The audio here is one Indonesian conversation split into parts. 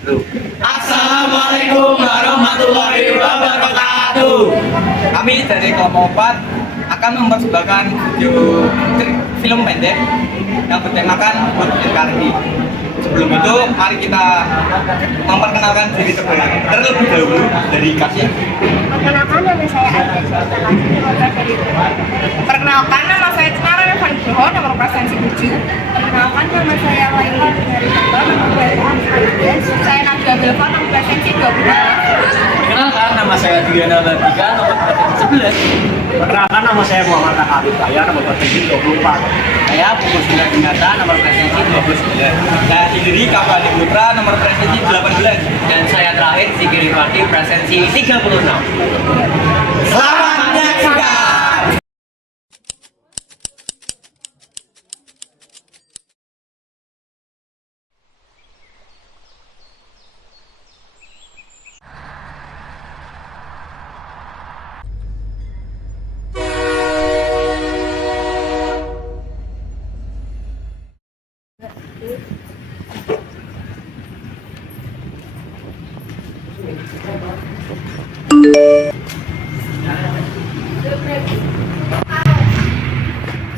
Assalamualaikum warahmatullahi wabarakatuh. Kami dari kelompok 4 akan mempersembahkan film pendek yang bertemakan Hut Kardi. Sebelum itu, mari kita memperkenalkan diri terlebih dahulu dari Kasih. Perkenalkan, nama saya Aida Perkenalkan, nama saya Cenara Evan Groho, nomor presensi 7. Perkenalkan, nama saya Laila dari Tebal, nomor presensi 11. Saya Nadia Belva, nomor presensi 20. Perkenalkan, nama saya Diana Badika, nomor presensi 11. Perkenalkan, nama saya Muhammad Akhabib Kaya, nomor presensi 24. Saya Pupus Dinata, nomor presensi 29. Saya sendiri Kapal Putra, nomor presensi 18. Dan saya terakhir Sigiri Pati, presensi 36. Selamat menyaksikan.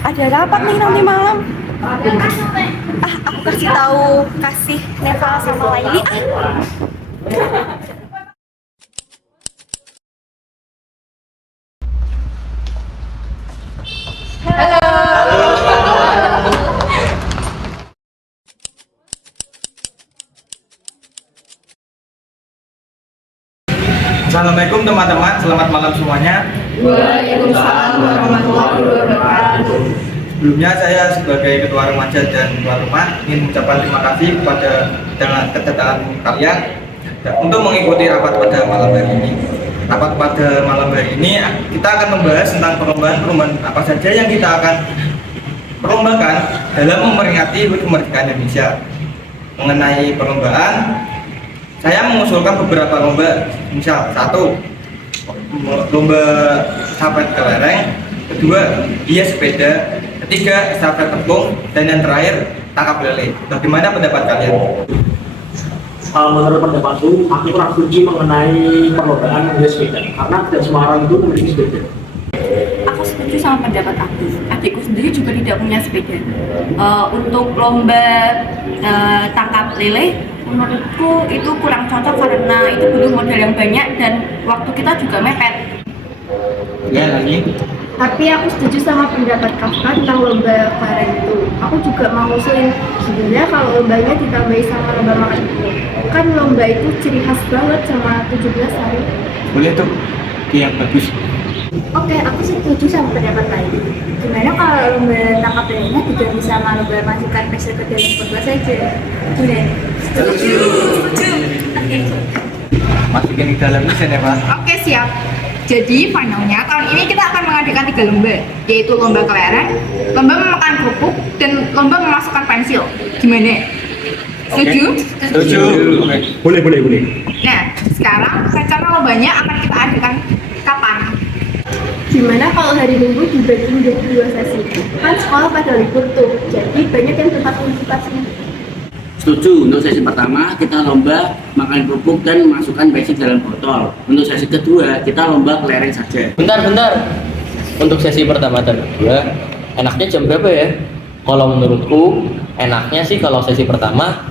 Ada rapat nih nanti malam. Aku kasih tahu Neva sama Laili. Assalamualaikum teman-teman, selamat malam semuanya. Waalaikumsalam warahmatullahi wabarakatuh. Sebelumnya saya sebagai ketua remaja dan tuan rumah ingin mengucapkan terima kasih dengan kedatangan kalian untuk mengikuti rapat pada malam hari ini. Rapat pada malam hari ini kita akan membahas tentang perlombaan apa saja yang kita akan perlombakan dalam memperingati HUT kemerdekaan Indonesia. Mengenai perlombaan, saya mengusulkan beberapa lomba, misal 1. Lomba estafet kelereng, 2. hias sepeda, 3. estafet tepung, dan yang terakhir tangkap lele. Bagaimana pendapat kalian? Menurut pendapatku, aku kurang setuju mengenai perlombaan hias sepeda karena tidak semua orang itu memiliki sepeda. Aku setuju sama pendapat aku. Adikku sendiri juga tidak punya sepeda. Untuk lomba tangkap lele, menurutku itu kurang cocok karena itu butuh modal yang banyak dan waktu kita juga mepet. Ya, lagi. Tapi aku setuju sama pendapat Kafka tentang lomba kemarin itu. Aku juga mau ngusulin sebenarnya kalau lombanya ditambahi sama lomba makan kerupuk. Kan lomba itu ciri khas banget sama 17 hari. Boleh tuh, yang bagus. Oke, aku setuju sama pendapat lain. Gimana kalau lomba tangkap lelenya diganti sama lomba masukkan pesel ke dalam botol saja? Boleh? Setuju. Oke. Masukin di dalam mesin ya, Pak. Oke, siap. Jadi finalnya tahun ini kita akan mengadakan 3 lomba, yaitu lomba kelereng, lomba memakan kerupuk, dan lomba memasukkan pensil. Gimana? Setuju? Setuju. Oke. Boleh. Nah, sekarang rencana lombanya akan kita adakan kapan? Gimana kalau hari Minggu dibagi menjadi 2 sesi? Kan sekolah pada libur tuh, jadi banyak yang tempat universitasnya. Setuju, untuk sesi pertama kita lomba makan kerupuk dan masukkan basic dalam botol. Untuk sesi kedua kita lomba kelereng saja. Bentar. Untuk sesi pertama dan kedua, enaknya jam berapa ya? Kalau menurutku, enaknya sih kalau sesi pertama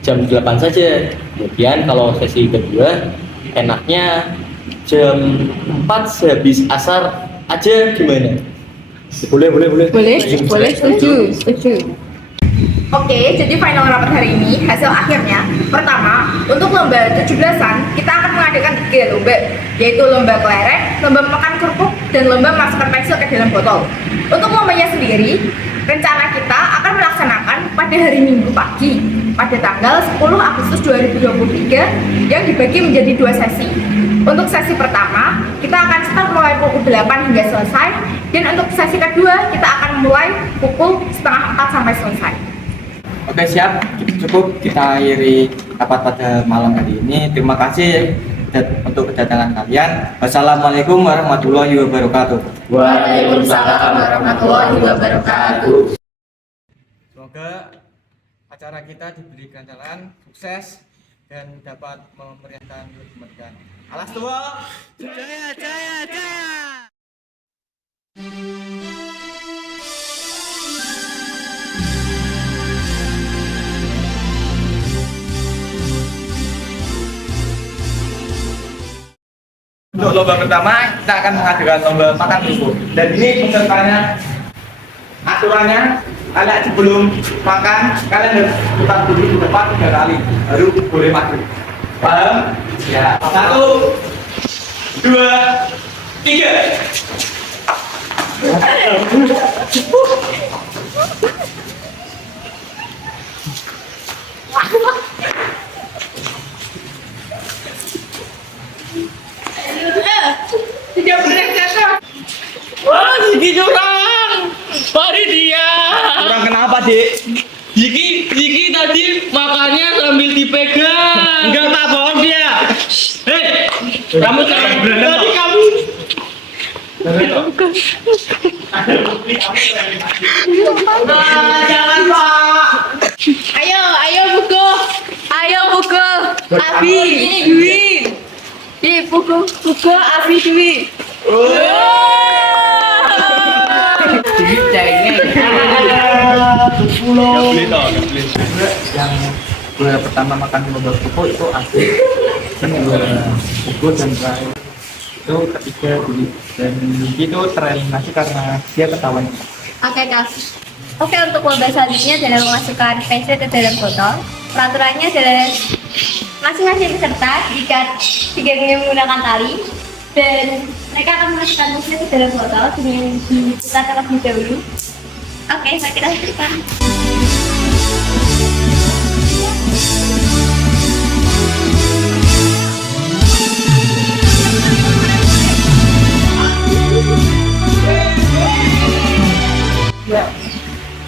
jam 8 saja. Kemudian kalau sesi kedua, enaknya jam 4 sehabis asar aja, gimana? Boleh, setuju. Oke, jadi final rapat hari ini, hasil akhirnya, pertama, untuk lomba 17-an, kita akan mengadakan 3 lomba, yaitu lomba kelereng, lomba makan kerupuk, dan lomba masukkan pensil ke dalam botol. Untuk lombanya sendiri, rencana kita akan melaksanakan pada hari Minggu pagi, pada tanggal 10 Agustus 2023, yang dibagi menjadi 2 sesi. Untuk sesi pertama, kita akan start mulai pukul 8 hingga selesai, dan untuk sesi kedua, kita akan mulai pukul setengah 4 sampai selesai. Oke, siap. Cukup kita akhiri rapat pada malam hari ini. Terima kasih untuk kedatangan kalian. Wassalamualaikum warahmatullahi wabarakatuh. Waalaikumsalam warahmatullahi wabarakatuh. Semoga acara kita diberikan jalan sukses dan dapat memeriahkan kemerdekaan. Alas tua, jaya jaya jaya. Untuk lomba pertama kita akan mengadakan lomba makan kerupuk. Dan ini pesertanya, aturannya kalian sebelum makan kalian harus putar dulu di depan 3 kali baru boleh maju. Paham? Ya. 1, 2, 3. Tidak boleh jatuh. Wah, Ziki curang. Mari dia. Kurang kenapa, Dik? Ziki tadi makannya sambil dipegang. Enggak, Pak, bohong dia. Hei, kamu tadi kamu. Jangan Pak. Ayo buku. Ayo buku. Abi, ini Dwi. Di buku Abi Dwi. Yang gue pertama makan lomba kerupuk itu asik. Dan gue pukul dan terakhir itu ketiga dulu. Dan itu tereliminasi karena dia ketahuan. Oke, Kak. Oke, untuk lomba selanjutnya adalah memasukkan pensil ke dalam botol. Peraturannya adalah masing-masing peserta diikat 3 menggunakan tali dan mereka akan memasukkan pensil ke dalam botol dengan diputar terlebih dahulu. Oke, saya kita lanjutkan.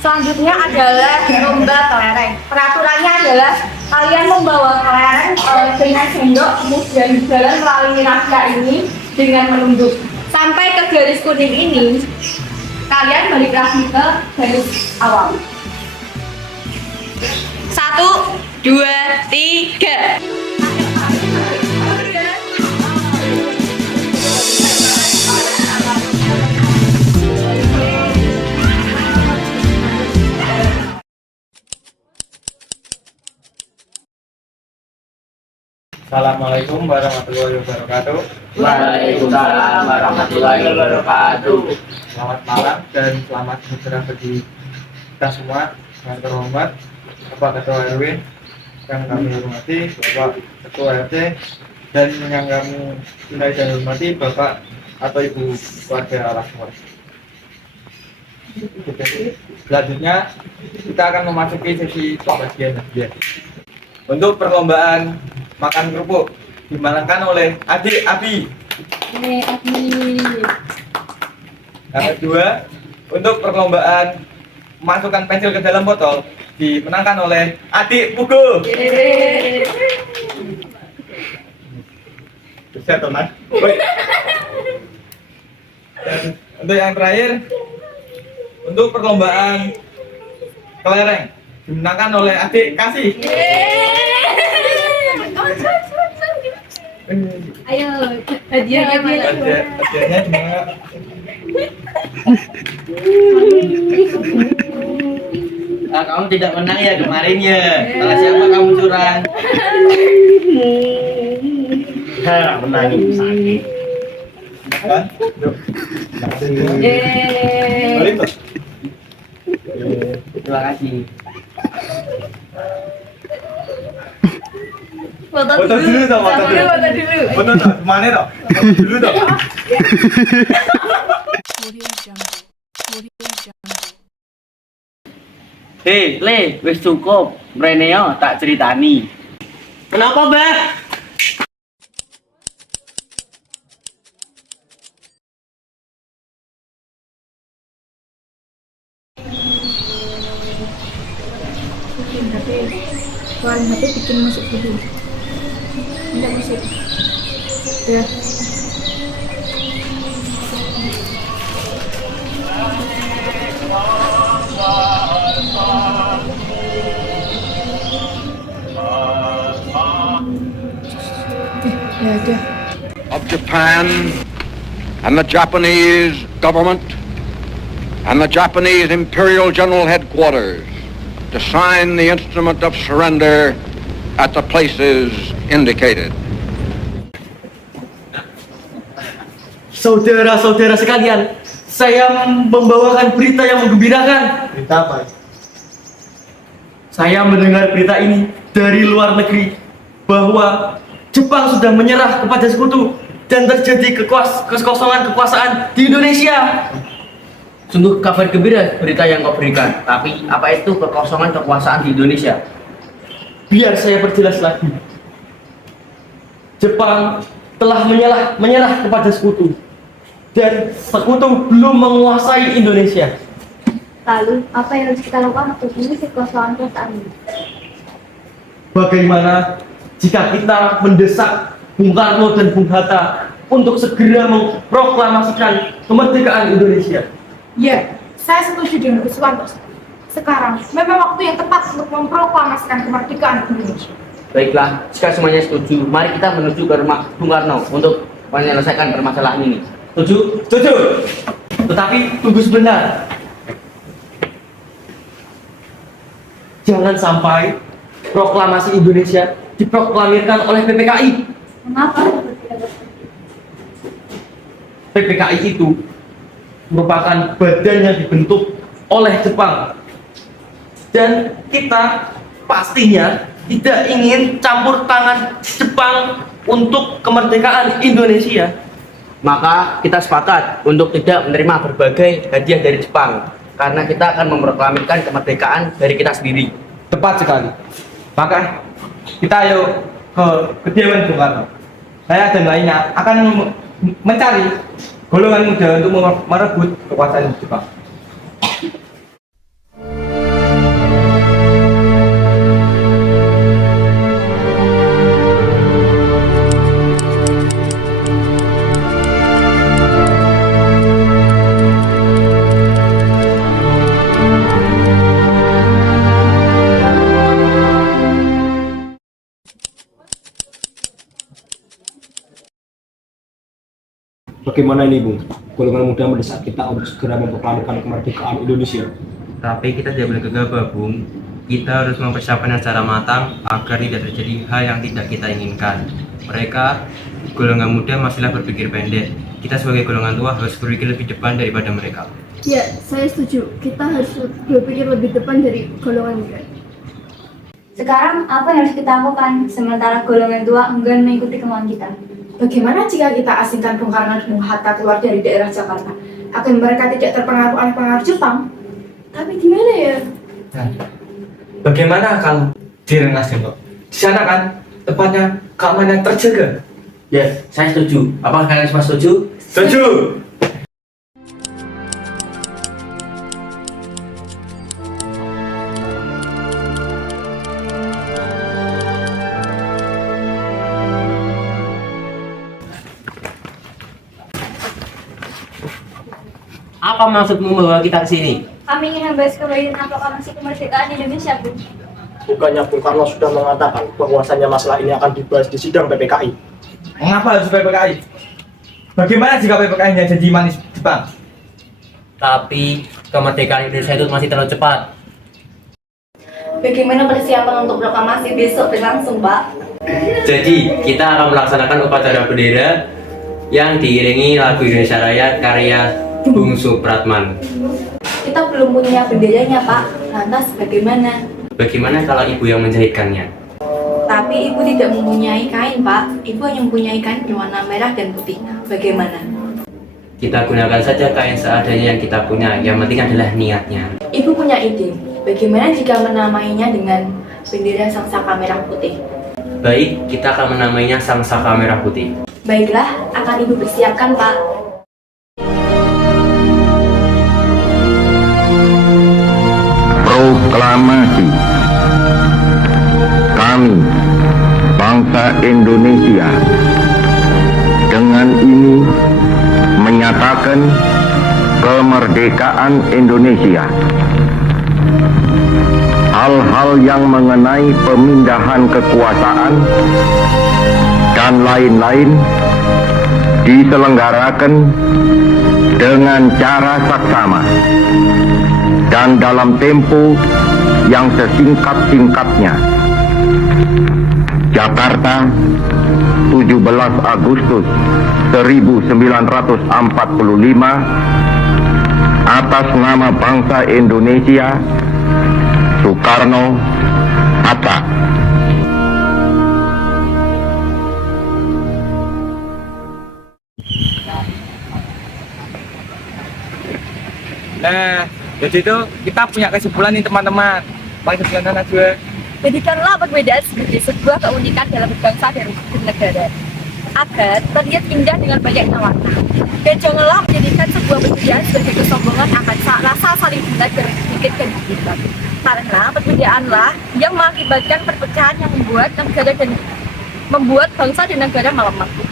Selanjutnya adalah lomba kelereng. Peraturannya adalah kalian membawa kelereng dengan sendok kemudian berjalan melalui naskah ini dengan menunduk sampai ke garis kuning ini. Kalian balik lagi ke garis awal. 1, 2, 3. Assalamualaikum warahmatullahi wabarakatuh. Waalaikumsalam warahmatullahi wabarakatuh. Selamat malam dan selamat sejahtera bagi kita semua. Yang terhormat Bapak Ketua RW yang kami hormati, Bapak Ketua RT, dan yang kami cintai dan hormati Bapak atau Ibu keluarga Lasmor. Selanjutnya kita akan memasuki sesi pembagian hadiah. Untuk perlombaan makan kerupuk dimenangkan oleh adik Abi. Yang kedua, untuk perlombaan masukkan pensil ke dalam botol dimenangkan oleh adik Pugu. Bisa teman. Dan untuk yang terakhir, untuk perlombaan kelereng dimenangkan oleh adik Kasih. Ayo, hadiahnya mana? Hadiahnya cuma Kamu tidak menang ya kemarin ya. Salah siapa kamu curang? Menangin sakit. kan? Yuk. Balik tuh. Terima kasih. Foto dulu dong, foto dulu. Foto dulu. Foto tuh, mana tuh? Foto dulu tuh. Hei, Le, wis cukup. Mreneo tak ceritani. Kenapa, Mbak? Keluarin HP, bikin musik dulu. Enggak musik. Ya. Ya udah. of Japan and the Japanese government and the Japanese Imperial General Headquarters to sign the instrument of surrender at the places indicated. Saudara-saudara sekalian, saya membawakan berita yang menggembirakan. Berita apa? Saya mendengar berita ini dari luar negeri bahwa Jepang sudah menyerah kepada sekutu dan terjadi kekosongan kekuasaan di Indonesia. Sungguh kabar gembira berita yang kau berikan. Tapi apa itu kekosongan kekuasaan di Indonesia? Biar saya perjelas lagi. Jepang telah menyerah kepada sekutu dan sekutu belum menguasai Indonesia. Lalu, apa yang harus kita lakukan untuk mengisi kekosongan perasaan ini? Bagaimana jika kita mendesak Bung Karno dan Bung Hatta untuk segera memproklamasikan kemerdekaan Indonesia? Ya, saya setuju dengan Guswanto. Sekarang memang waktu yang tepat untuk memproklamasikan kemerdekaan Indonesia. Baiklah, jika semuanya setuju, mari kita menuju ke rumah Bung Karno untuk menyelesaikan permasalahan ini. Setuju? Setuju. Tetapi tunggu sebentar. Jangan sampai proklamasi Indonesia diproklamirkan oleh PPKI. Mengapa? PPKI itu merupakan badan yang dibentuk oleh Jepang. Dan kita pastinya tidak ingin campur tangan Jepang untuk kemerdekaan Indonesia. Maka kita sepakat untuk tidak menerima berbagai hadiah dari Jepang karena kita akan memproklamirkan kemerdekaan dari kita sendiri. Tepat sekali. Maka kita ayo ke kediaman Bung Karno. Saya dan lainnya akan mencari golongan muda untuk merebut kekuasaan Jepang. Bagaimana ini, Bung? Golongan muda mendesak kita untuk segera memproklamirkan kemerdekaan Indonesia. Tapi kita tidak boleh gegabah, Bung. Kita harus mempersiapkannya secara matang agar tidak terjadi hal yang tidak kita inginkan. Mereka, golongan muda, masihlah berpikir pendek. Kita sebagai golongan tua harus berpikir lebih depan daripada mereka. Ya, saya setuju. Kita harus berpikir lebih depan dari golongan muda. Sekarang, apa yang harus kita lakukan sementara golongan tua enggan mengikuti kemauan kita? Bagaimana jika kita asingkan Bung Karno dan Bung Hatta keluar dari daerah Jakarta? Agar mereka tidak terpengaruh oleh pengaruh Jepang? Tapi di mana ya? Nah, bagaimana kalau di Rengas Dengklok? Di sana kan tempatnya keamanan terjaga. Ya, saya setuju. Apakah kalian semua setuju? Setuju. Apa maksudmu membawa kita ke sini? Kami ingin membahas kembali tentang proklamasi kemerdekaan Indonesia, Bu. Bukannya Bung Karno sudah mengatakan bahwasannya masalah ini akan dibahas di sidang PPKI? Mengapa harus PPKI? Bagaimana jika PPKI hanya jadi manis Jepang? Tapi kemerdekaan Indonesia itu masih terlalu cepat. Bagaimana persiapan untuk proklamasi besok berlangsung, Pak? Jadi, kita akan melaksanakan upacara bendera yang diiringi lagu Indonesia Raya karya Bung Supratman. Kita belum punya benderanya, Pak. Lantas bagaimana? Bagaimana kalau ibu yang menjahitkannya? Tapi ibu tidak mempunyai kain, Pak. Ibu hanya mempunyai kain berwarna merah dan putih. Bagaimana? Kita gunakan saja kain seadanya yang kita punya. Yang penting adalah niatnya. Ibu punya ide. Bagaimana jika menamainya dengan bendera Sang Saka Merah Putih? Baik, kita akan menamainya Sang Saka Merah Putih. Baiklah, akan ibu persiapkan, Pak. Proklamasi. Kami, bangsa Indonesia, dengan ini menyatakan kemerdekaan Indonesia. Hal-hal yang mengenai pemindahan kekuasaan dan lain-lain diselenggarakan dengan cara saksama dan dalam tempo yang sesingkat-singkatnya. Jakarta, 17 Agustus 1945, atas nama bangsa Indonesia, Soekarno-Hatta. Nah, jadi itu kita punya kesimpulan nih teman-teman. Paling kesimpulan aja. Jadikanlah perbedaan sebagai sebuah keunikan dalam berbangsa dan bernegara, agar terlihat indah dengan banyaknya warna. Dan janganlah menjadikan sebuah perbedaan sebagai kesombongan akan rasa saling cinta dan sedikit kegiatan. Karena perbedaanlah yang mengakibatkan perpecahan yang membuat bangsa dan negara malah mati.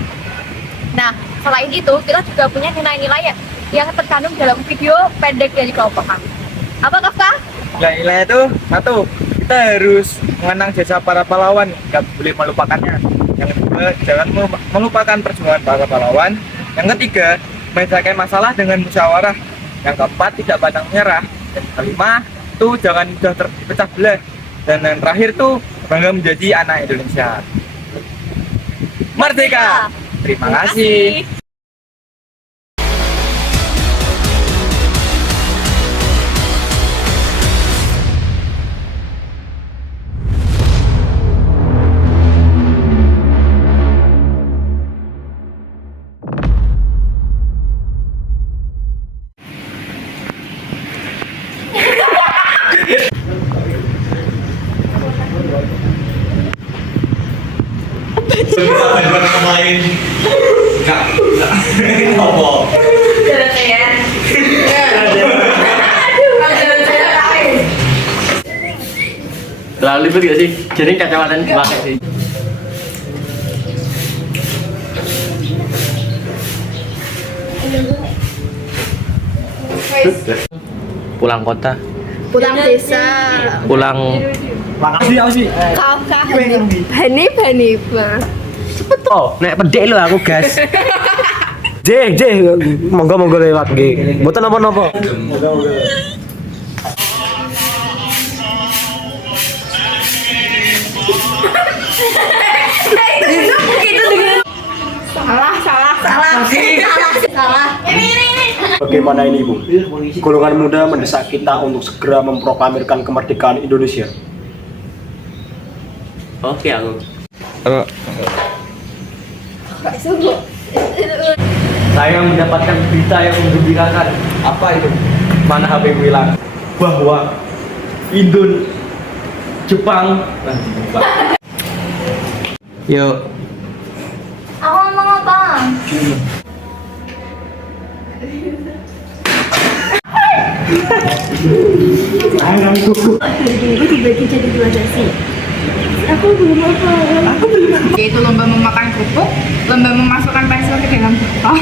Nah, selain itu kita juga punya nilai-nilai yang terkandung dalam video pendek dari kelompok kami. Apa Kafka? Nilai-nilai itu satu, kita harus mengenang jasa para pahlawan, nggak boleh melupakannya. Yang kedua, jangan melupakan perjuangan para pahlawan. Yang ketiga, menyelesaikan masalah dengan musyawarah. Yang keempat, tidak pantang menyerah. Dan kelima, itu jangan mudah terpecah belah. Dan yang terakhir tuh bangga menjadi anak Indonesia. Merdeka! Terima kasih. Terlalu ribet gak sih? Jadi kacamata dipakai sih. Pulang kota, Pulang desa. pulang Makasih apa sih? Kafka Hanifa. Oh, nek pedek lho aku, gas. J, monggo lewat nggih. Mboten napa-napa. Salah. Bagaimana ini Ibu? Golongan muda mendesak kita untuk segera memproklamirkan kemerdekaan Indonesia. oke aku. Saya mendapatkan berita yang menggembirakan. Apa itu? Mana HP bilang bahwa Jepang. Yuk. Aku ngomong apa? Minggu dibagi jadi 2 sesi. Aku belum apa. Yaitu lomba memakan kerupuk, lomba memasukkan pensil ke dalam botol.